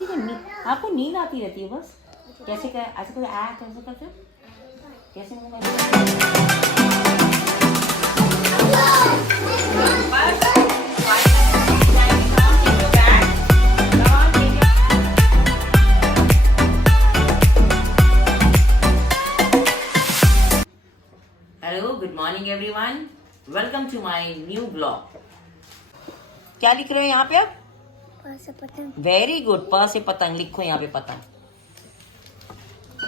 आपको नींद आती रहती है बस। कैसे कर ऐसे कोई कैसे करते हो? कैसे hello, good morning everyone, welcome to my new blog. क्या लिख रहे हो यहाँ पे आप? वेरी गुड, प से पतंग लिखो यहाँ पे पतंग।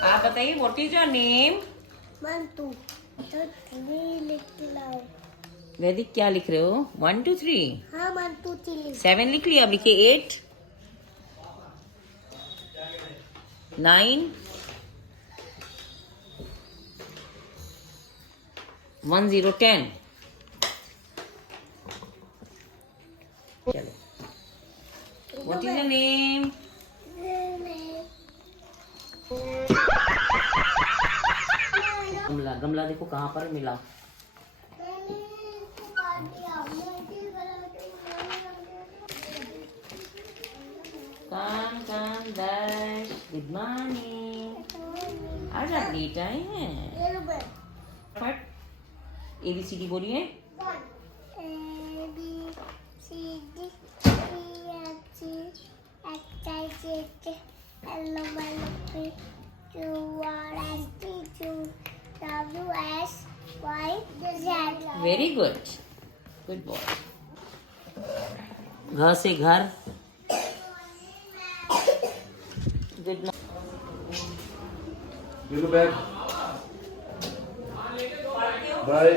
आप बताइए, व्हाट इज योर नेम? वैदिक, क्या लिख रहे हो? 1 2 3। हाँ, 1 2 3 7 लिख लिया, अब लिखिए 8 9 1 0 10। चलो, व्हाट इज योर नेम? गमला, गमला देखो कहाँ पर मिला। काम दर्श, गुड मॉर्निंग। आज आप लेट आए हैं। फट ABCD बोलिए। Very good, good boy. घर से घर, good bag bye.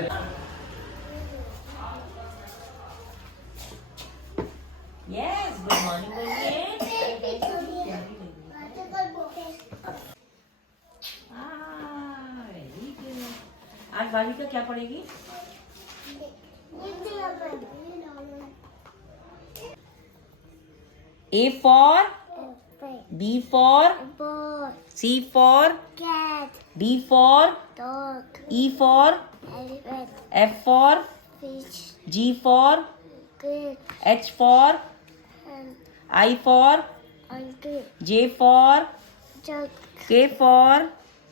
Yes, good morning बोलिए। Very good. आज बालिका क्या पढ़ेगी? A for B for C for cat, D for dog, E for elephant, F for fish, G for pig, H for and I for monkey, J for duck, K for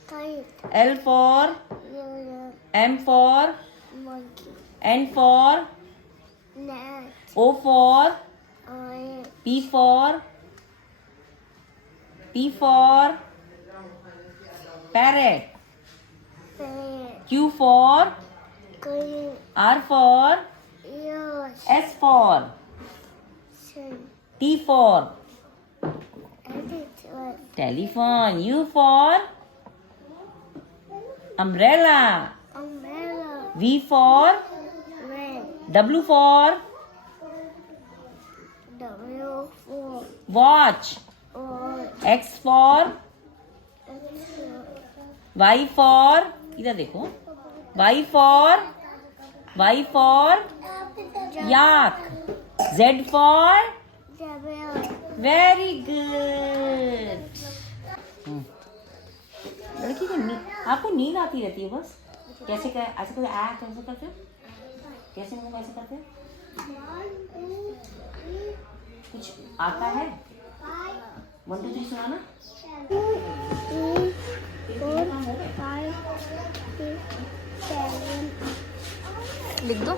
kite, L for lion, M for monkey, N for gnat, O for lion, P for parrot, bear, Q for green, R for ears, S for sun, T for editor, telephone, U for umbrella, umbrella, V for red, W for W for watch, or, X for Y for इधर देखो, Y for yak, Z for very good। लड़की को आपको नींद आती रहती है बस। कैसे कर ऐसे कोई कैसे करते हो? कैसे करते हो? कुछ आता है? 1 2 3 सुनाना। 3 4 5 6 7 लिख दो।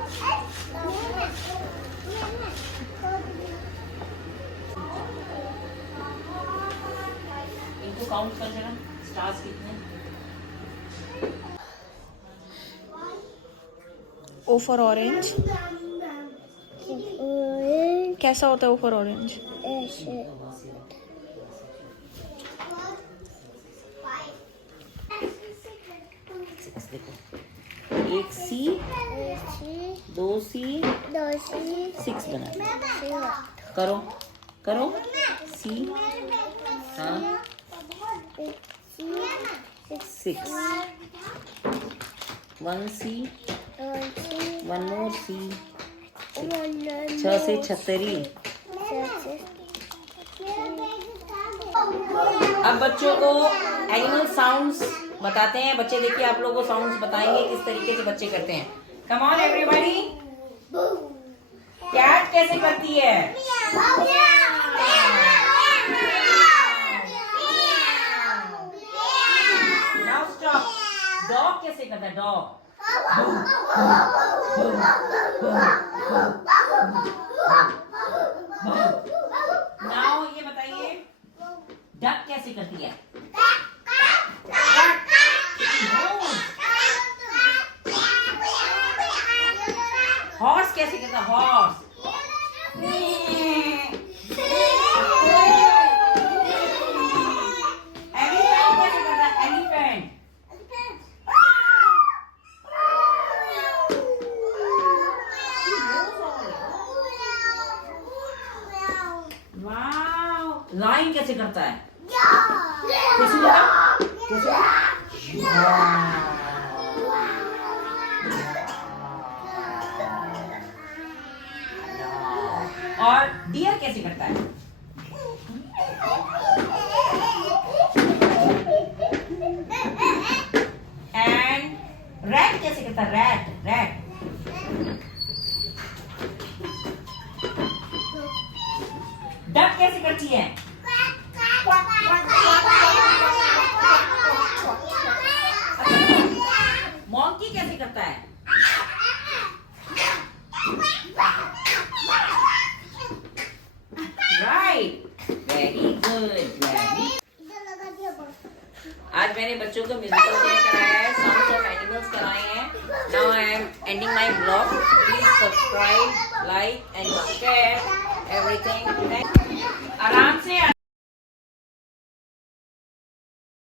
इनको काउंट कर देना, स्टार्स कितने? O for orange। कैसा होता है O for orange? देखो, 1 C 2 C 6 बना। करो करो C, हाँ 6 1 C 1 more C, 6 से छतरी। अब बच्चों को एनिमल साउंड्स बताते हैं। बच्चे देखिए, आप लोगों को साउंड्स बताएंगे किस तरीके से बच्चे करते हैं। Come on everybody. कैट कैसे करती है? डॉग कैसे करता है? डॉग नाउ ये बताइए डक कैसे करती है? हॉर्स कैसे करता है? हॉर्स एलिफेंट कैसे करता है? एलिफेंट वाव लाइन कैसे करता है? कैसे करता? कैसे? और डियर कैसे करता है? एंड रैट कैसे करता है? रैट रैट डक कैसे करती है? मॉन्की कैसे करता है? Right very good very. आज मैंने बच्चों को म्यूजिकल चेयर कराया है, साउंड्स ऑफ एनिमल्स कराए हैं। Now I am ending my blog. Please subscribe, like and share everything. आराम से